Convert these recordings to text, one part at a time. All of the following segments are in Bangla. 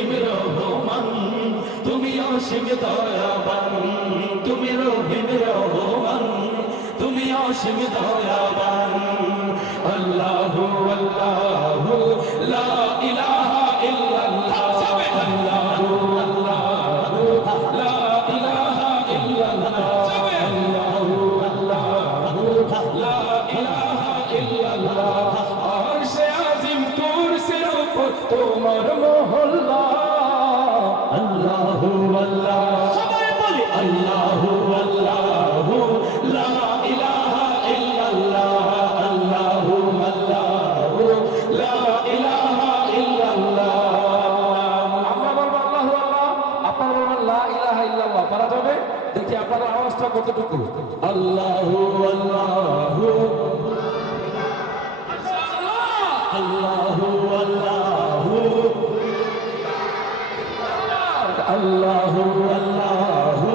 রহিম রহমান, তুমি অসীম দয়াবান, তুমি রহিম রহমান, তুমি অসীম দয়াবান। আল্লাহু আল্লাহু লা ইলাহা ইল্লাল্লাহ, আল্লাহু আল্লাহু লা ইলাহা ইল্লাল্লাহ, আল্লাহু আল্লাহু লা ইলাহা ইল্লাল্লাহ। আরশে আজিম কুরসির উপর তোমার মহল্লা। আল্লাহু আল্লাহ, সবাই বলি আল্লাহু আল্লাহু লা ইলাহা ইল্লাল্লাহ, আল্লাহু আল্লাহু লা ইলাহা ইল্লাল্লাহ। আমরা বলবো আল্লাহু আল্লাহ, আপনারা বলবেন লা ইলাহা ইল্লাল্লাহ। পারা যাবে? দেখি আপনার আওয়াজটা কতটুকু। আল্লাহু আল্লাহু আল্লাহু আল্লাহু আল্লাহু আল্লাহু।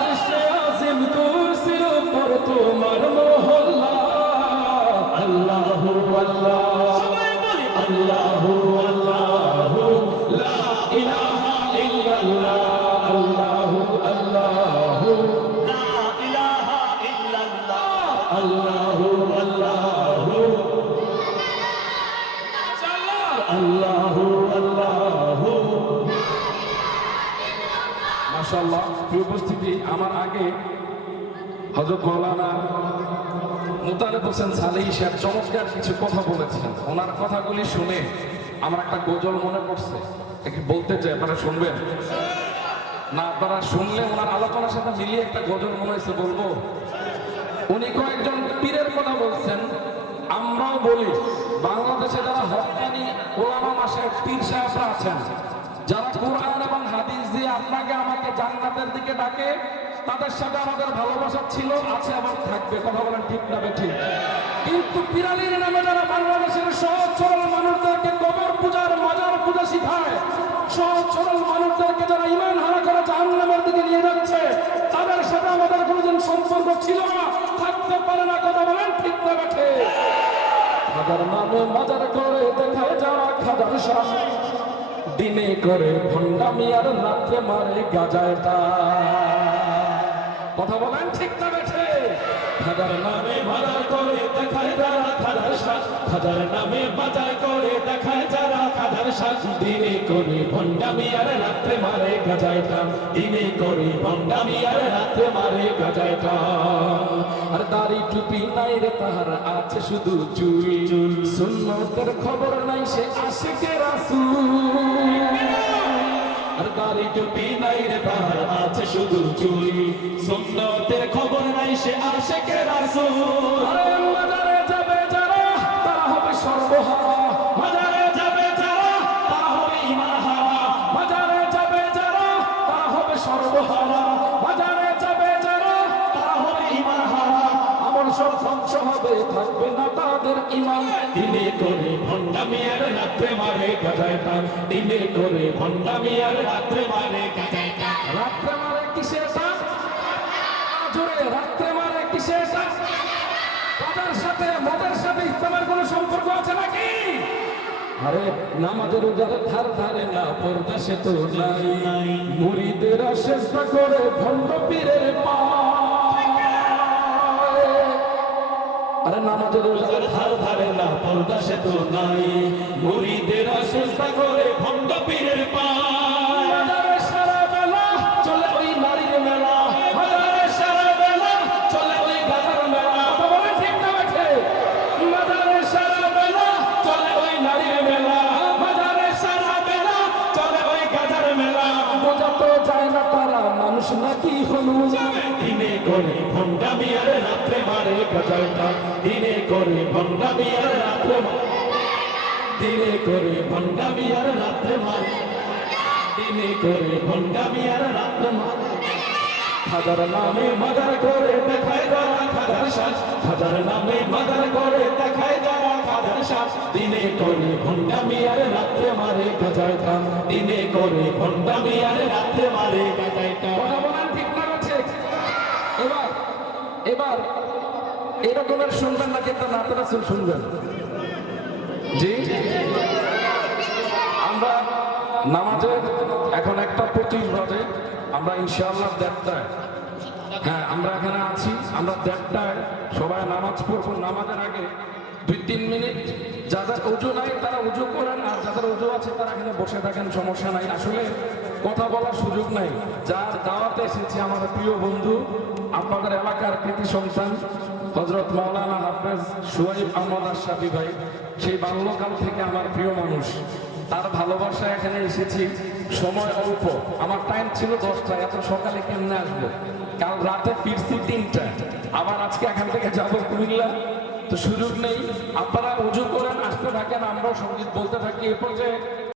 আরশে আজিম কুরসির উপর তোমার মহল্লা। আল্লাহু আল্লাহ, সবাই বলি আল্লাহু আল্লাহু লা ইলাহা ইল্লাল্লাহ, আল্লাহু আল্লাহু লা ইলাহা ইল্লাল্লাহ, আল্লাহু আল্লাহু আল্লাহু আল্লাহু। মাশাআল্লাহ, প্রিয় উপস্থিতি, আমার আগে হযরত মাওলানা মুতারেক হোসেন সালেহী সাহেব চমৎকার কিছু কথা বলেছেন। ওনার কথাগুলি শুনে আমার একটা গজল মনে পড়ছে, একটু বলতে চাই, আপনারা শুনবেন না? আপনারা শুনলে ওনার আলোচনার সাথে মিলিয়ে একটা গজল মনে হয়েছে, বলবো। উনি কয়েকজন পীরের কথা বলছেন। আমরাও বলি, বাংলাদেশে যারা হক্কানি ওলামা মাশায়েখ পীর সাহেবরা আছেন, যারা কোরআন এবং হাদিস দিয়ে আপনাকে আমাকে জান্নাতের দিকে ডাকে, তাদের সাথে আমাদের ভালোবাসা ছিল, আছে এবং থাকবে। কথা বলেন ঠিক না বেঠিক? কিন্তু পীরালির নামে যারা বাংলাদেশের সহজ সরল মানুষদেরকে কবর পূজার মাজার পূজা শিখায়, সহজ সরল মানুষদেরকে যারা ঈমান হারা করে জাহান্নামের দিকে নিয়ে যাচ্ছে, তাদের সাথে আমাদের কোনোদিন সম্পর্ক ছিল না, থাকতে পারে না। কথা বলেন ঠিক না বেঠিক? খাজার নামে মাজার করে দেখায় যারা খাজার শাহ, দিনে করে ভণ্ডামি আর রাত্রে মারে গাজায় তা। কথা বলেন ঠিক না বেঠে? খাজার নামে মাজার করে দেখায় যারা খাজার শাহ, খাজার নামে বাজার করে দেখায় যারা খাজার শাহ, দিনে করে ভণ্ডামি আর রাত্রে মারে গাজায় তা, দিনে করে ভণ্ডামি আর রাত্রে মারে গাজায় তা। আর দাড়ি টুপি নাই রে তাহার, আছে শুধু চুল, সুন্নতের খবর নাই সে আশিকে রাসূল। আর দাড়ি টুপি নাই রে তাহার, আছে শুধু চুল, সুন্নতের খবর নাই সে আশিকে রাসূল। আরে মাজারে যাবে যারা, তারা হবে সর্বহারা, মাজারে যাবে যারা, তারা হবে ঈমান হারা, মাজারে যাবে যারা, তারা হবে সর্বহারা, মাজারে যাবে যারা, তারা হবে ঈমান হারা। আমল সব ধ্বংস হবে, থাকবে না তাদের ঈমান। দিনে করে ভণ্ডামি আর রাত্রে মারে গাজায় টান, দিনে করে ভণ্ডামি আর রাত্রে মারে গাজায় টান। রাত্রে মারে কিসের টান? জোরে, রাত্রে মারে কিসের টান? তাদের সাথে মদের সাথে ইসলামের কোনো সম্পর্ক আছে নাকি? আরে নামাজের রোজার ধার ধারে না, পর্দা সে তো নাই, মুরিদেরা চেষ্টা করে ভণ্ড পীরের পায়। আরে নামাজের রোজার ধার ধারে না, পর্দা সে তো নাই, মুরিদেরা চেষ্টা করে ভণ্ড পীরের পায়। মাজারে সারা বেলা চলে ওই নারীর মেলা, মাজারে সারা বেলা চলে ওই গাজার মেলা। কথা বলেন ঠিক না বেঠে? মাজারে সারা বেলা চলে ওই নারীর মেলা, মাজারে সারা বেলা চলে ওই গাজার মেলা। বোঝা তো যায় না তারা মানুষ নাকি হনুমান। দিনে করে ভণ্ডামি আর রাত্রে মারে গাজায় টান, দিনে করে ভণ্ডামি আর রাত্রে, দিনে করে ভণ্ডামি আর রাত্রে মারে, দিনে করে ভণ্ডামি আর রাত্রে মারে। খাজার নামে মাজার করে দেখায় যারা খাজার শাহ, খাজার নামে মাজার করে দেখায় যারা খাজার শাহ, দিনে করে ভণ্ডামি আর রাত্রে মারে গাজায় টান, দিনে করে ভণ্ডামি আর রাত্রে মারে গাজায় টান। কথা বলেন ঠিক না আছে? এবার এবার এরকমের শুনবেন নাকি একটা নাত রাসূল শুনবেন? জি, নামাজের এখন 1:25 বাজে, আমরা ইনশাআল্লাহ 1:30টায়, হ্যাঁ আমরা এখানে আছি, আমরা 1:30টায় সবাই নামাজ পড়বো। নামাজের আগে 2-3 মিনিট যাদের উজু নাই তারা উজু করেন, আর যাদের উজু আছে তারা এখানে বসে থাকেন, সমস্যা নাই। আসলে কথা বলার সুযোগ নাই। যার দাওয়াতে এসেছি আমার প্রিয় বন্ধু, আপনাদের এলাকার কৃতি সন্তান হযরত মাওলানা হাফেজ সুহাইব আহমদ আশরাফি ভাই, সেই বাল্যকাল থেকে আমার প্রিয় মানুষ, তার ভালোবাসায় এখানে এসেছি। সময় অল্প, আমার টাইম ছিল 10টায়, এত সকালে কেমনে আসবো? কাল রাতে ফিরছি 3টায়, আবার আজকে এখান থেকে যাবো কুমিল্লা, তো সুযোগ নেই। আপনারা উজু করেন, আসতে থাকেন, আমরাও সঙ্গীত বলতে থাকি। এরপর যে